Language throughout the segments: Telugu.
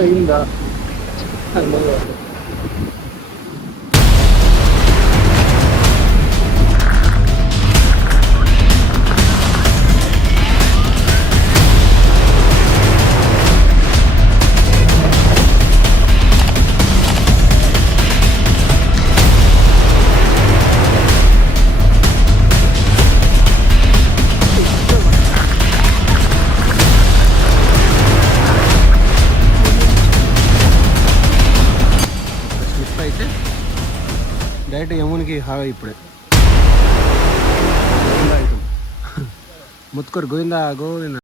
అయిందా? అయితే డైరెక్ట్ యమునికి హాగా ఇప్పుడే ముత్తుకోరు గోవిందా గోవింద.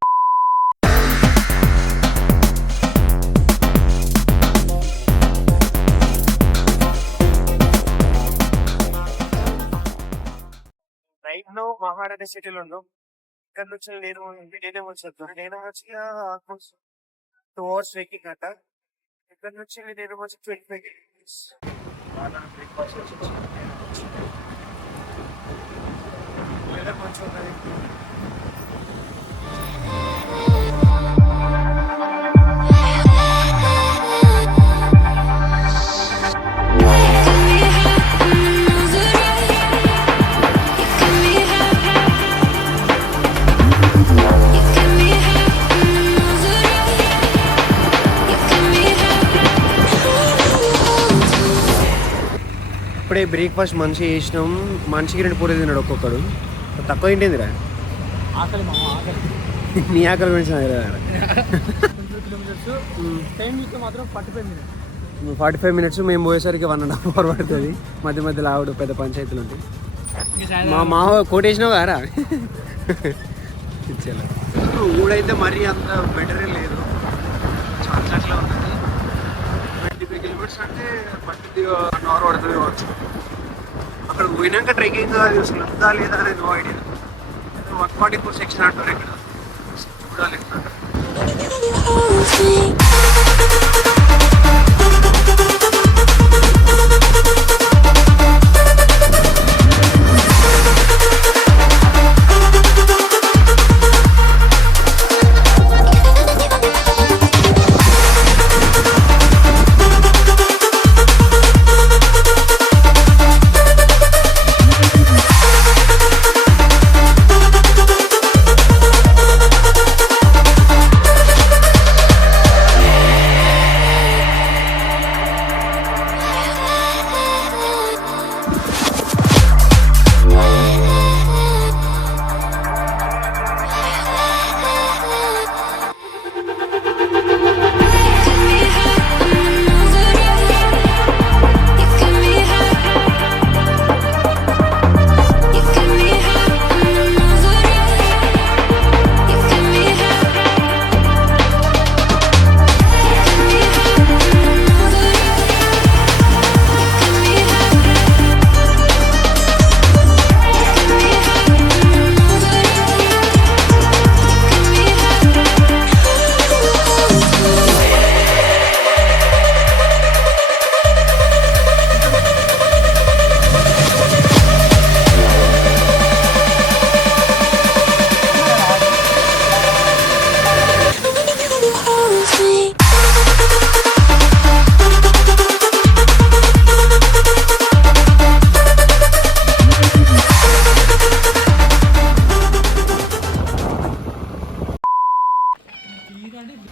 నైట్ లో మహారాణి సిటీలో ఉన్నాం. ఇక్కడ నుంచి నేనే వచ్చేద్దాం. నేను వచ్చి ఆల్మోస్ట్ 2 hours వెహికింగ్ అంట. ఇక్కడ నుంచి నేను వచ్చి 25 minutes. బ్రేక్ఫాస్ట్ వెదర్ మంచిగా ఉన్నది. ఇప్పుడే బ్రేక్ఫాస్ట్ మనిషి చేసినాం. మనిషికి 2 పూరీలు తిన్నాడు ఒక్కొక్కడు. తక్కువ ఏంటిందిరా ఆకలి మామ ఆకలి. నీ ఆకలి గురించి 100 kilometers టైం చూస్తే మాత్రం 45 minutes. 45 minutes. మేము పోయేసరికి 1.5 hour పడుతుంది. మధ్య మధ్యలో ఆవిడ పెద్ద పంచాయతీలు ఉంటాయి. మా కోటేసినావు కారా ఇచ్చేలా. ఊడైతే మరీ అంత బెటరే లేదు, చాలా అట్లా ఉన్నది. 25 kilometers అంటే పట్టింది 1 hour పడుతుంది కావచ్చు. అక్కడ పోయినాక ట్రెక్కింగ్ అది అసలు ఉందా లేదా అనేది నో ఐడియా. 144 సెక్షన్ అంటారు ఇక్కడ, చూడాలి.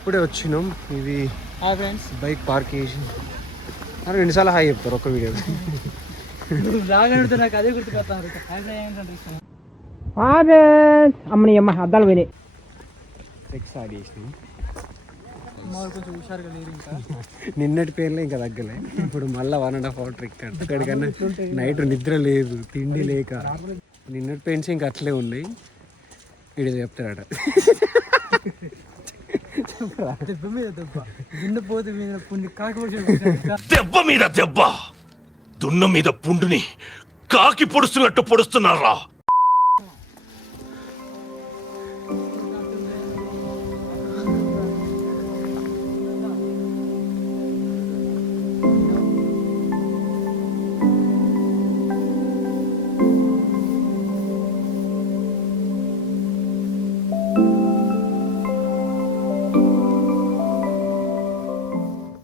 ఇప్పుడే వచ్చినాం. ఇవి ఫ్రెండ్స్ బైక్ పార్క్ చేసి అని 2 సార్లు హాయ్ చెప్తారు ఒక్క వీడియో. రాగడితే నాకు అదే గుర్తుకొస్తాను. అమ్మని అమ్మ అద్దాలు పోయినాయి. ట్రెక్ స్టార్ట్ చేసినాం. కొంచెం హుషారుగా లేరు ఇంకా. నిన్నటి పేర్లే ఇంకా తగ్గలే. ఇప్పుడు మళ్ళీ 1.5 hour ట్రెక్ అంట. అక్కడికన్నా నైట్ నిద్ర లేదు, తిండి లేక. నిన్నటి పెయిన్స్ ఇంకా అట్లే ఉన్నాయి. వీడియో చెప్తారట. దెబ్బ మీద దెబ్బ, దున్నపోతు మీద పుండి, కాకి దెబ్బ మీద దెబ్బ, దున్న మీద పుండుని కాకి పొడుస్తున్నట్టు పొడుస్తున్నారా?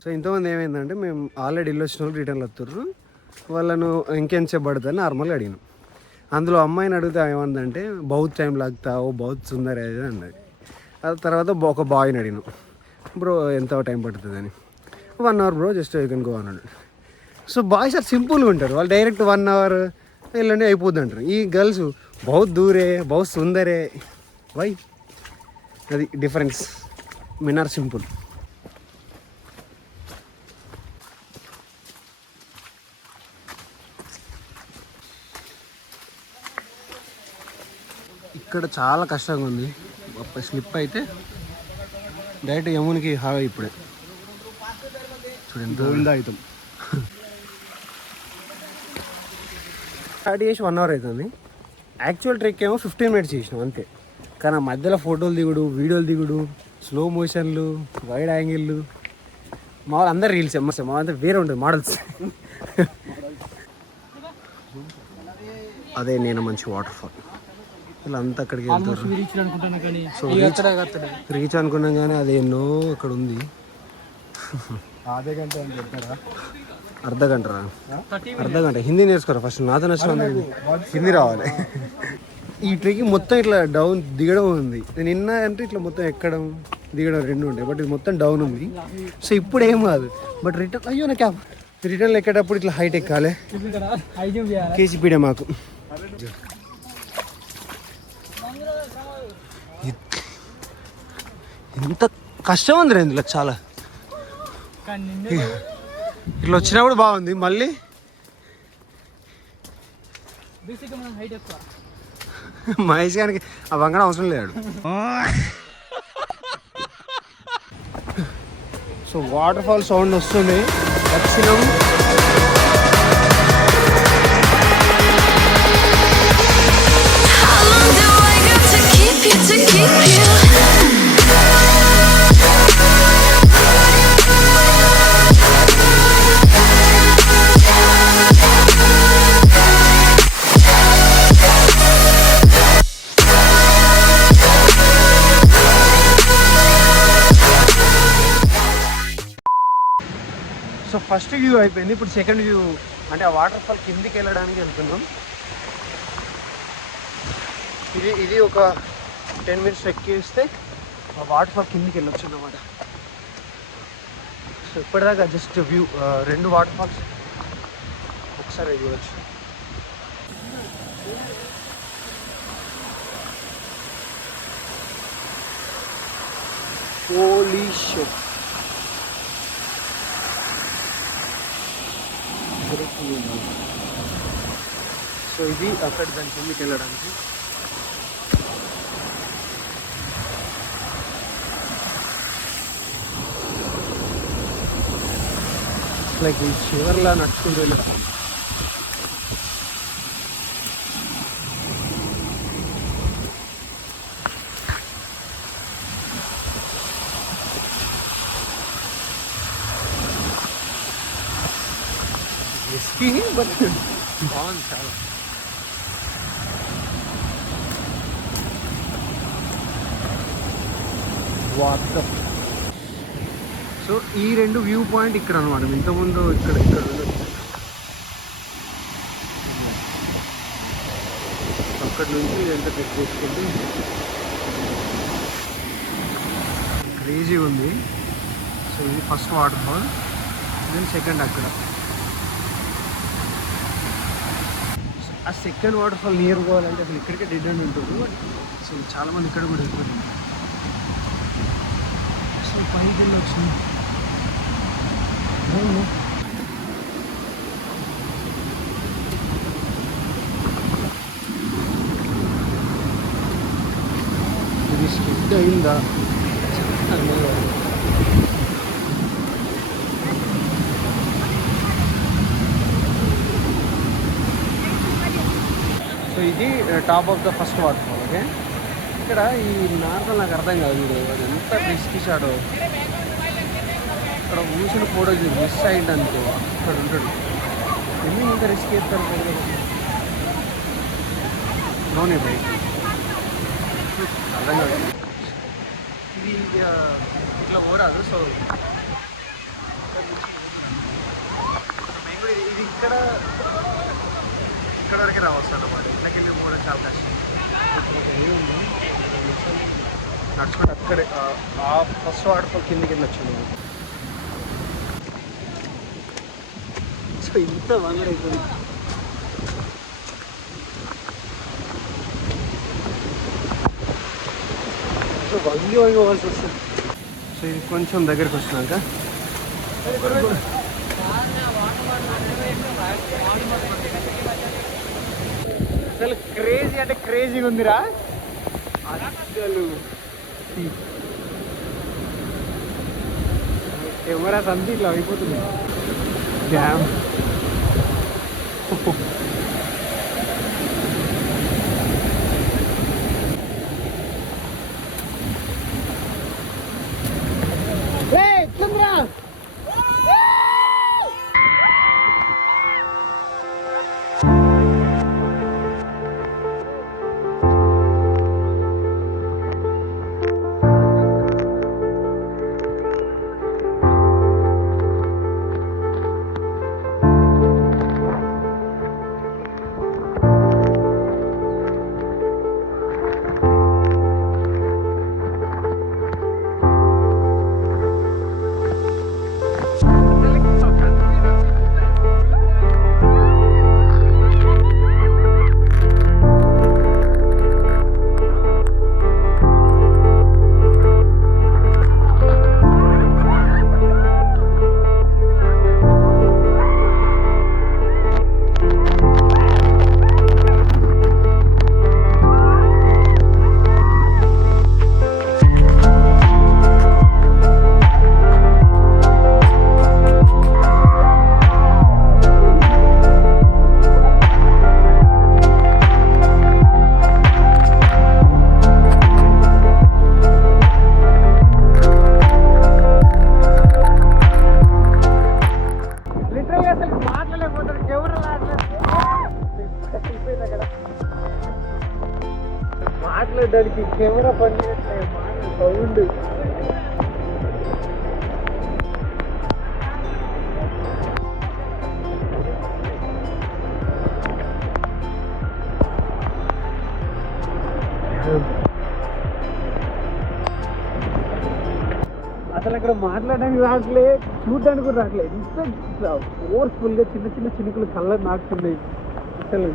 సో ఇంతమంది ఏమైందంటే మేము ఆల్రెడీ ఇల్లు వచ్చిన వాళ్ళు రిటర్న్లు వస్తుర్రు, వాళ్ళను ఇంకెంతసేపు పడుతుంది నార్మల్గా అడిగినాం. అందులో అమ్మాయిని అడిగితే ఏమందంటే బౌత్ టైం లాగుతా ఓ బౌత్ సుందర అది అన్నది. ఆ తర్వాత ఒక బాయ్ని అడిగినాం, బ్రో ఎంత టైం పడుతుంది అని. 1 hour bro, just you can go అన్నాడు. సో బాయ్స్ ఆర్ సింపుల్గా ఉంటారు, వాళ్ళు డైరెక్ట్ 1 hour వెళ్ళండి అయిపోద్ది అంటారు. ఈ గర్ల్స్ బహుత్ దూరే బహుత్ సుందరే, వై అది డిఫరెన్స్. Men are simple. ఇక్కడ చాలా కష్టంగా ఉంది, స్లిప్ అయితే డైరెక్ట్ యమునికి హావే ఇప్పుడే చూడండి గోవిందా అవుతాం. స్టార్ట్ చేసి 1 hour అవుతుంది. యాక్చువల్ ట్రెక్ ఏమో 15 minutes చేసినాం అంతే. కానీ ఆ మధ్యలో ఫోటోలు దిగుడు, వీడియోలు దిగుడు, స్లో మోషన్లు, వైడ్ యాంగిళ్ళు, మా వాళ్ళు అందరు రీల్స్ మా అంతా వేరే ఉంటుంది మోడల్స్. అదే నేను మంచి వాటర్ ఫాల్, ఇలా అంతా అక్కడికి వెళ్తారు. సో రీచ్ అనుకున్నాం కానీ అదేనో అక్కడ ఉంది. అర్ధ గంట హిందీ నేర్చుకోరా ఫస్ట్. నాతో నచ్చిన హిందీ రావాలి. ఈ ట్రెక్కింగ్ మొత్తం ఇట్లా డౌన్ దిగడం ఉంది. నేను నిన్న అంటే ఇట్లా మొత్తం ఎక్కడం దిగడం 2 ఉంటాయి, బట్ ఇది మొత్తం డౌన్ ఉంది. సో ఇప్పుడు ఏం కాదు, బట్ రిటర్న్ అయ్యో నా క్యాబ్ రిటర్న్ ఎక్కేటప్పుడు ఇట్లా హైట్ ఎక్కాలి. కేసీపీడే మాకు. ఇంత కష్టం ఉంది ఇందులో చాలా. ఇట్లా వచ్చినప్పుడు బాగుంది, మళ్ళీ మహేష్ గారికి ఆ వంగడం అవసరం లేడు. సో వాటర్ ఫాల్ సౌండ్ వస్తుంది. వచ్చినాం. సో ఫస్ట్ వ్యూ అయిపోయింది, ఇప్పుడు సెకండ్ వ్యూ అంటే ఆ వాటర్ ఫాల్ కిందికి వెళ్ళడానికి వెళ్తున్నాం. ఇది ఒక 10 minutes ఎక్కిస్తే ఆ వాటర్ ఫాల్ కిందికి వెళ్ళొచ్చు అన్నమాట. సో ఇప్పటిదాకా జస్ట్ వ్యూ 2 వాటర్ ఫాల్స్ ఒకసారి చూడవచ్చు. Holy shit. సో ఇది అక్కడ దాని కిందకి వెళ్ళడానికి. లైక్ ఈ చివర్లా నడుచుకుంటూ వెళ్ళడం. రిస్కీ బట్ బాగుంది చాలా. వాటర్. సో ఈ 2 వ్యూ పాయింట్ ఇక్కడ అనమాట. ఇంతకుముందు ఇక్కడ అక్కడి నుంచి ఎంత ట్రెక్ చేసుకుంటే క్రేజీ ఉంది. సో ఇది first waterfall, then second అక్కడ. ఆ సెకండ్ వాటర్ ఫాల్ నియర్ పోవాలంటే అసలు ఇక్కడికే డెడ్ అండ్ ఉంటుంది. సో చాలామంది ఇక్కడ కూడా వెళ్ళిపోతుంది. సో పైకి వెళ్ళి వచ్చింది. ఇది స్కిడ్ అయిందా? సో ఇది top of the first water fall. Okay, ఇక్కడ ఈ నార్మల్ నాకు అర్థం కాదు, అది ఎంత రిస్కీ షాడో. ఇక్కడ ఊసిన ఫోటో మిస్ అయింది అనుకో, ఇక్కడ ఉంటాడు. ఎందుకు ఇంత రిస్క్ చేస్తారు? నోనే బైక్ అర్థం కాదు. ఇది ఇట్లా పోరాదు. సో ఇక్కడ వరకు రావచ్చు అన్నమాట. ఇంట్లోకి మూడు చాలా కష్టం. నడుచుకుంటే అక్కడే ఆ ఫస్ట్ వాటర్ ఫాల్ కిందకి వెళ్ళొచ్చు. సో ఇంత వంగడ అయిపోయింది. సో వంగి పోవాల్సి వస్తుంది. సో ఇది కొంచెం దగ్గరికి వచ్చినాక అసలు క్రేజీ అంటే క్రేజీగా ఉందిరా అసలు. కెమెరాస్ అంతా ఇట్లా అయిపోతుంది. డ్యామ్ మాట్లాడడానికి కెమెరా పనిచేస్తాయి. సౌండ్ అసలు అక్కడ మాట్లాడడానికి రావట్లే, చూడడానికి కూడా రావట్లేదు. ఇంత ఫోర్స్ఫుల్గా చిన్న చిన్న చినుకులు కళ్ళని నాకుతున్నాయి. అసలు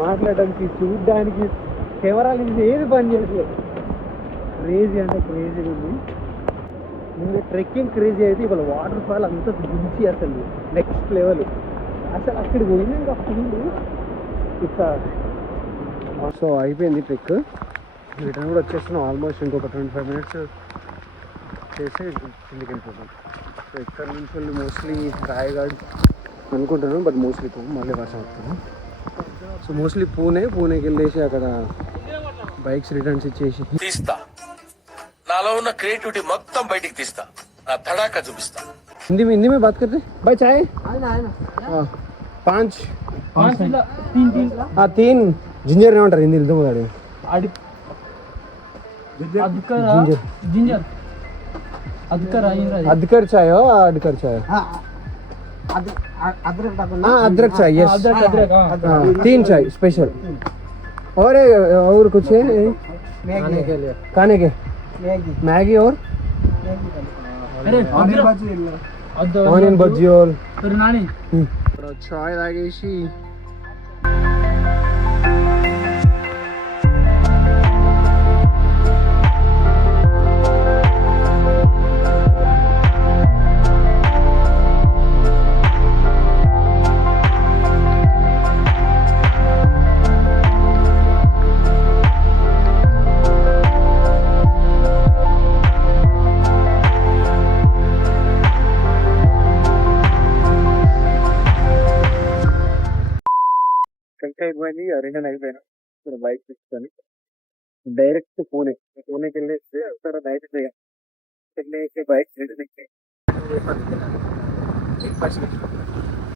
మాట్లాడడానికి చూడడానికి కెమెరాలు ఏది పని చేయట్లేదు. క్రేజీ అంటే క్రేజీగా ఉంది. ముందు ట్రెక్కింగ్ క్రేజీ అయితే ఇవాళ వాటర్ ఫాల్ అంత గురించి అసలు నెక్స్ట్ లెవెల్. అసలు అక్కడికి పోయినాక ఫుల్ ఇట్లా. సో అయిపోయింది ట్రెక్. రిటర్న్ కూడా వచ్చేస్తున్నాం. ఆల్మోస్ట్ ఇంకొక 25 minutes చేసి కిందికి వెళ్ళిపోతాం. సో ఇక్కడ నుంచి వెళ్ళి మోస్ట్లీ రాయగఢ్ అనుకుంటున్నాను, బట్ మోస్ట్లీ మళ్ళీ వర్షం వస్తుంది. సో మోస్ట్లీ పూణేకి వెళ్ళేసి అక్కడ బైక్స్ రిటర్న్స్ ఇచ్చేసి తీస్తా. నాలో ఉన్న క్రియేటివిటీ మొత్తం బయటికి తీస్తా. నా తడాక చూపిస్తా. हिंदी में बात करते भाई. चाय 5 3 జింజర్ ఏమంటారు హిందీలో? अदरक चाय हो, अदरक चाय. अदरक चाय. यस, 3 चाय स्पेशल. और कुछ है खाने के? मैगी और ఆనియన్ బజ్జీ और చాయ్ తాగేసి అయిపోయింది. రిటర్న్ అయిపోయినా ఇక్కడ బైక్ తీసుకొని డైరెక్ట్ పూణేకి వెళ్ళేసి అక్కడ నైట్ వెళ్ళేసి బైక్ రిటర్న్ ఎక్కి.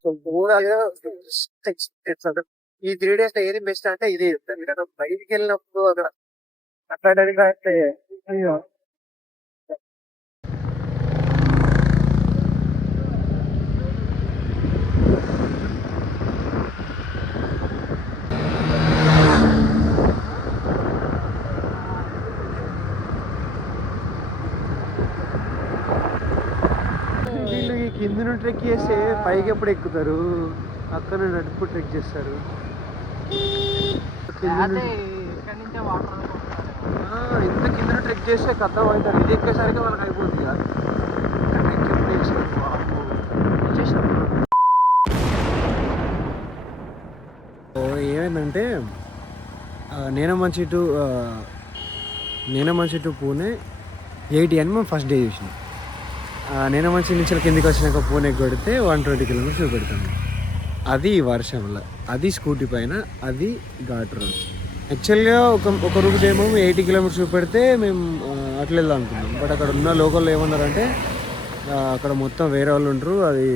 సో ఈ 3 days లో ఏది బెస్ట్ అంటే ఇది. బయటికి వెళ్ళినప్పుడు అక్కడ మాట్లాడడానికి అంటే ట్రెక్ చేస్తే పైకి ఎప్పుడు ఎక్కుతారు? అక్కడ నడుపు ట్రెక్ చేస్తారు. ఇంత కింద ట్రెక్ చేస్తే కథ అవుతారు. ఇది ఎక్కేసరికి వాళ్ళకి అయిపోతుంది కదా. ట్రెక్ ఎప్పుడు చేస్తారు? ఏమైందంటే నేనమంచి టు పూణే 80 అని మేము ఫస్ట్ డే చూసినాం. నేనమంచి నుంచి కిందికి వచ్చినాక పూణే కొడితే 120 కిలోమీటర్స్ చూపెడతాను. అది వర్షంలో, అది స్కూటీ పైన, అది ఘాట్ రోడ్. యాక్చువల్గా ఒక రూట్ ఏమో 80 కిలోమీటర్స్ చూపెడితే మేము అట్లా వెళ్దాం అనుకున్నాం. బట్ అక్కడ ఉన్న లోకల్లో ఏమన్నారంటే అక్కడ మొత్తం వేరే వాళ్ళు ఉంటారు, అది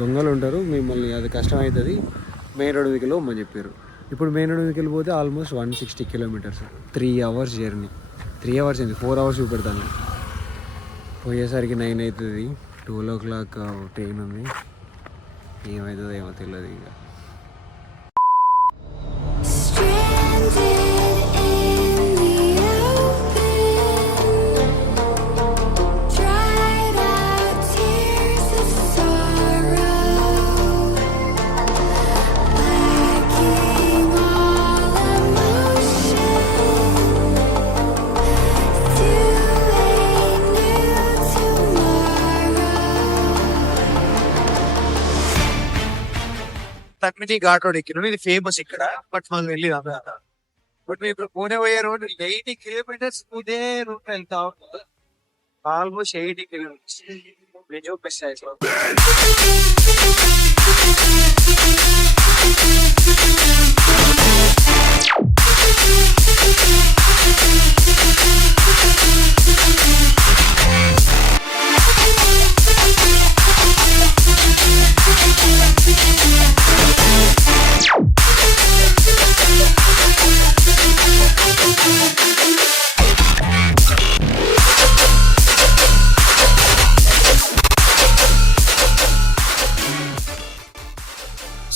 దొంగలు ఉంటారు, మిమ్మల్ని అది కష్టం అవుతుంది, మెయిన్ రోడ్ మీదకి వెళ్ళమని చెప్పారు. ఇప్పుడు మెయిన్ రోడ్ మీదకి వెళ్ళిపోతే almost 160 kilometres, 3 hours journey. 3 hours ఏంది, 4 hours చూపెడతాను. పోయేసరికి 9 అవుతుంది. 12 o'clock ట్రైన్ ఉంది. ఏమవుతుందో ఏమో తెలియదు. ఇక తమ్మిది ఘాట్ రోడ్ ఎక్కినాం. ఇది ఫేమస్ ఇక్కడ, బట్ మనం వెళ్ళి బట్ మేము ఇప్పుడు పూణే పోయే రోడ్ 80 కిలోమీటర్స్ ఇదే రూట్ వెళ్తా ఉంటుంది. ఆల్మోస్ట్ 80 కిలోమీటర్స్ నేను చూపిస్తాను.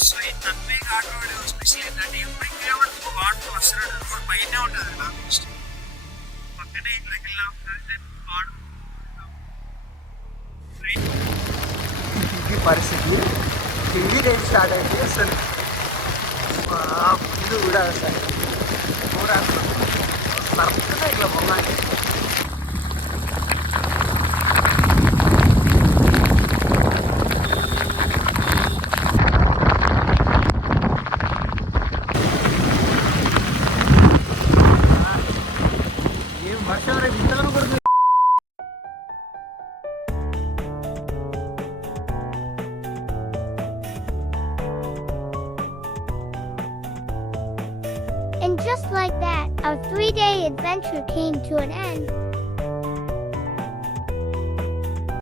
సో ఈ తమ్మి ఘాట్ రోడ్ స్పెషల్ ఏంటంటే ఎప్పుడు కిలోమీటర్ వాటర్ వస్తున్నాడు రోడ్ పైనే ఉంటుంది. ఆల్మోస్ట్ పక్కనే ఈ పరిస్థితి టీవీ రేట్ స్టార్ట్ అయితే అసలు ముందు కూడా అసలు సరఫరా ఇట్లా మొగాలి. ఏం వర్షం రేపు ఇంతగానో కొడుతుంది. And just like that, our 3-day adventure came to an end.